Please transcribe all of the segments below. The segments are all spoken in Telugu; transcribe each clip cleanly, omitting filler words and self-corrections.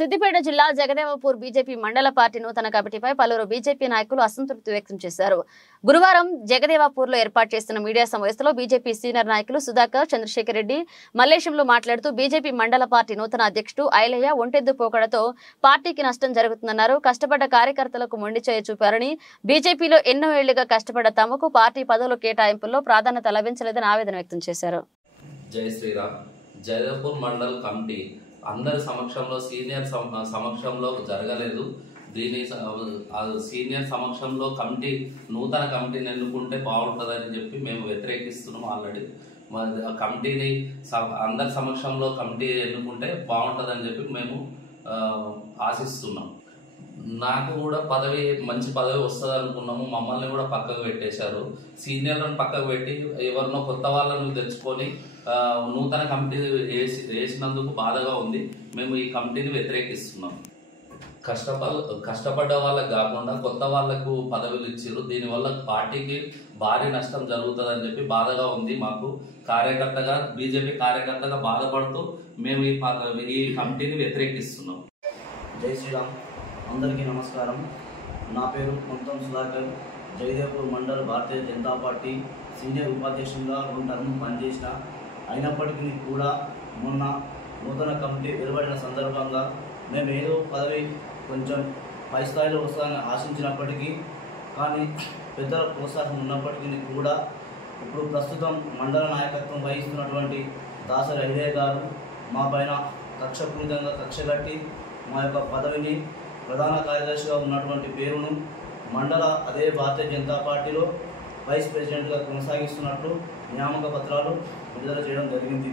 సిద్దిపేట జిల్లా జగదేవపూర్ బీజేపీ మండల పార్టీ నూతన కమిటీపై పలువురు బీజేపీ నాయకులు అసంతృప్తి వ్యక్తం చేశారు. గురువారం జగదేవపూర్లో ఏర్పాటు చేసిన మీడియా సమావేశంలో బీజేపీ సీనియర్ నాయకులు సుధాకర్, చంద్రశేఖర్ రెడ్డి, మల్లేశంలు మాట్లాడుతూ బీజేపీ మండల పార్టీ నూతన అధ్యక్షుడు ఐలయ్య ఒంటెద్దు పోకడతో పార్టీకి నష్టం జరుగుతుందన్నారు. కష్టపడ్డ కార్యకర్తలకు మొండి చేయి చూపారని, బీజేపీలో ఎన్నో ఏళ్లుగా కష్టపడ్డ తమకు పార్టీ పదవుల కేటాయింపుల్లో ప్రాధాన్యత లభించలేదని ఆవేదన వ్యక్తం చేశారు. జై శ్రీరామ్. జగదేవపూర్ మండల్ కమిటీ అందరి సమక్షంలో సీనియర్ సమక్షంలో జరగలేదు. దీని సీనియర్ సమక్షంలో నూతన కమిటీని ఎన్నుకుంటే బాగుంటుందని చెప్పి మేము వ్యతిరేకిస్తున్నాం. ఆల్రెడీ కమిటీని అందరి సమక్షంలో కమిటీ ఎన్నుకుంటే బాగుంటుందని చెప్పి మేము ఆశిస్తున్నాం. నాకు కూడా మంచి పదవి వస్తుంది అనుకున్నాము. మమ్మల్ని కూడా పక్కకు పెట్టేశారు. సీనియర్లను పక్కకు పెట్టి ఎవరినో కొత్త వాళ్ళను తెచ్చుకొని నూతన కమిటీ వేసినందుకు బాధగా ఉంది. మేము ఈ కమిటీని వ్యతిరేకిస్తున్నాం. కష్టపడ్డ వాళ్ళకు కాకుండా కొత్త వాళ్లకు పదవులు ఇచ్చారు. దీనివల్ల పార్టీకి భారీ నష్టం జరుగుతుందని చెప్పి బాధగా ఉంది. మాకు కార్యకర్తగా, బీజేపీ కార్యకర్తగా బాధపడుతూ మేము ఈ కమిటీని వ్యతిరేకిస్తున్నాం. జై శ్రీరామ్. అందరికీ నమస్కారం. నా పేరు మొత్తం Sudhakar. Jagdevpur mandal Bharatiya Janata party senior ఉపాధ్యక్షునిగా 2 term పనిచేసిన. అయినప్పటికీ కూడా మొన్న నూతన కమిటీ వెలువడిన సందర్భంగా మేము ఏదో పదవి కొంచెం పై స్థాయిలో వస్తుందని ఆశించినప్పటికీ, కానీ పెద్దల ప్రోత్సాహం ఉన్నప్పటికీ కూడా ఇప్పుడు ప్రస్తుతం మండల నాయకత్వం వహిస్తున్నటువంటి దాసరి ఐలయ్య గారు మా పైన కక్షపూరితంగా కక్షగట్టి మా యొక్క పదవిని, ప్రధాన కార్యదర్శిగా ఉన్నటువంటి పేరును అదే భారతీయ జనతా పార్టీలో వైస్ ప్రెసిడెంట్గా కొనసాగిస్తున్నట్లు నియామక పత్రాలు విడుదల చేయడం జరిగింది.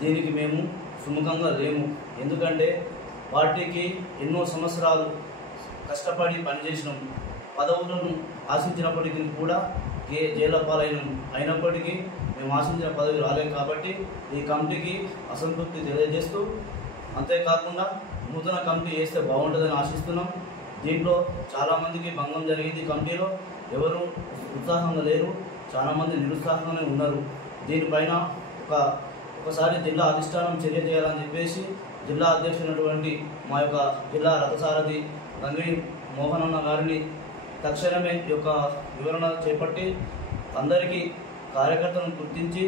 దీనికి మేము సుముఖంగా లేము. ఎందుకంటే పార్టీకి ఎన్నో సంవత్సరాలు కష్టపడి పనిచేసినాం. పదవులను ఆశించినప్పటికీ కూడా జైళ్ల పాలైనాం. అయినప్పటికీ మేము ఆశించిన పదవి రాలేదు. కాబట్టి ఈ కమిటీకి అసంతృప్తి తెలియజేస్తూ, అంతేకాకుండా నూతన కమిటీ వేస్తే బాగుంటుందని ఆశిస్తున్నాం. దీంట్లో చాలామందికి భంగం జరిగింది. కమిటీలో ఎవరు ఉత్సాహంగా లేరు, చాలామంది నిరుత్సాహంగానే ఉన్నారు. దీనిపైన ఒకసారి జిల్లా అధిష్టానం చర్య చేయాలని చెప్పేసి జిల్లా అధ్యక్షుడైనటువంటి మా యొక్క జిల్లా రథసారథి గంగీ మోహనన్న గారిని తక్షణమే ఈ యొక్క వివరణ చేపట్టి అందరికీ కార్యకర్తలను గుర్తించి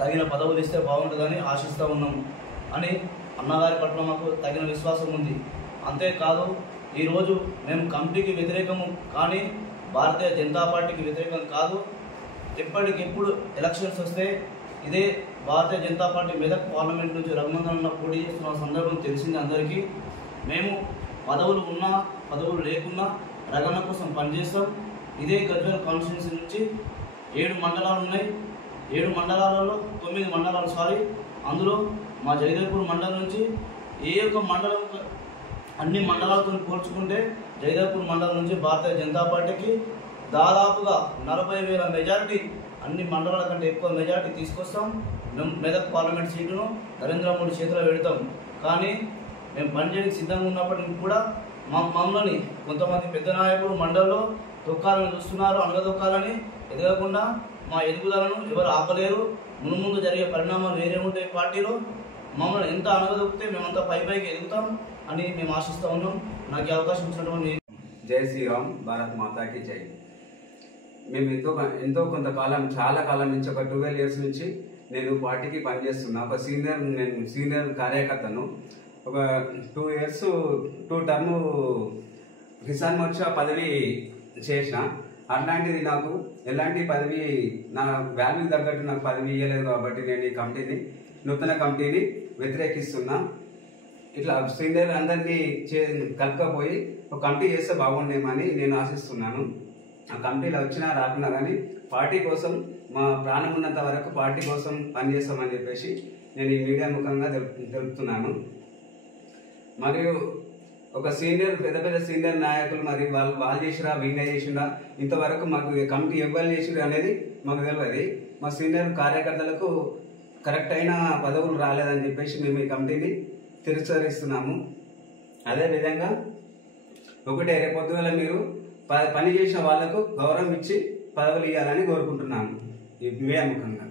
తగిన పదవులు ఇస్తే బాగుంటుందని ఆశిస్తూ ఉన్నాం అని అన్నగారి పట్ల మాకు తగిన విశ్వాసం ఉంది. అంతేకాదు, ఈరోజు మేము కమిటీకి వ్యతిరేకము, కానీ భారతీయ జనతా పార్టీకి వ్యతిరేకం కాదు. ఎప్పటికెప్పుడు ఎలక్షన్స్ వస్తే ఇదే భారతీయ జనతా పార్టీ మెదక్ పార్లమెంట్ నుంచి రఘునందన్ పోటీ చేస్తున్న సందర్భం తెలిసింది అందరికీ. మేము పదవులు ఉన్నా పదవులు లేకున్నా రగన్న కోసం పనిచేస్తాం. ఇదే గజ్వేల్ కాన్స్టిట్యున్సీ నుంచి 7 మండలాలు ఉన్నాయి. 7 మండలాలలో 9 మండలాలు అందులో మా జగదేవపూర్ మండలం నుంచి ఏ ఒక్క మండలం అన్ని మండలాలతో పోల్చుకుంటే జగదేవపూర్ మండలం నుంచి భారతీయ జనతా పార్టీకి దాదాపుగా 40,000 మెజారిటీ, అన్ని మండలాల కంటే ఎక్కువ మెజారిటీ తీసుకొస్తాం. మేము మెదక్ పార్లమెంట్ సీటును నరేంద్ర మోడీ చేతిలో పెడతాం. కానీ మేము పనిచేయడానికి సిద్ధంగా ఉన్నప్పటికీ కూడా మమ్మల్ని కొంతమంది పెద్ద నాయకులు మండలంలో తొక్కాలని చూస్తున్నారు. అనగదొక్కాలని, ఎదగకుండా మా ఎదుగుదలను ఎవరు ఆపలేరు. ముందు జరిగే పరిణామాలు వేరే ఉంటాయి. పార్టీలో మమ్మల్ని ఎంత అనగదొక్కితే మేమంతా పైకి ఎదుగుతాం అని మేము ఆశిస్తూ ఉన్నాం. నాకు ఈ అవకాశం ఇచ్చినటువంటి జై శ్రీరామ్. భారత్ మాతాకి జై. మేము ఎంతో కొంతకాలం, చాలా కాలం నుంచి, ఒక 12 years నుంచి నేను పార్టీకి పనిచేస్తున్నా. నేను సీనియర్ కార్యకర్తను. ఒక 2 years 2 టర్మ్ కిసాన్ మోర్చా పదవి చేసిన. అట్లాంటిది నాకు ఎలాంటి పదవి, నా వాల్యూ తగ్గట్టు నాకు పదవి ఇవ్వలేదు. కాబట్టి నేను ఈ నూతన కమిటీని వ్యతిరేకిస్తున్నా. ఇట్లా సీనియర్ అందరినీ కలుపుకపోయి ఒక కమిటీ చేస్తే బాగుండేమని నేను ఆశిస్తున్నాను. ఆ కమిటీలో వచ్చినా రాకున్నా కానీ పార్టీ కోసం, మా ప్రాణం ఉన్నంత వరకు పార్టీ కోసం పనిచేస్తామని చెప్పేసి నేను ఈ మీడియా ముఖంగా తెలుపుతున్నాను. మరియు ఒక పెద్ద సీనియర్ నాయకులు మరి వాళ్ళు చేసిరా, వీళ్ళే చేసిరా, ఇంతవరకు మాకు కమిటీ ఎవరు చేసిరు అనేది మాకు తెలియదు. మా సీనియర్ కార్యకర్తలకు కరెక్ట్ అయిన పదవులు రాలేదని చెప్పేసి మేము ఈ కమిటీని తిరస్కరిస్తున్నాము. అదేవిధంగా రేపొద్దుగల మీరు పని చేసిన వాళ్లకు గౌరవం ఇచ్చి పదవులు ఇవ్వాలని కోరుకుంటున్నాను ఈ మీడియా ముఖంగా.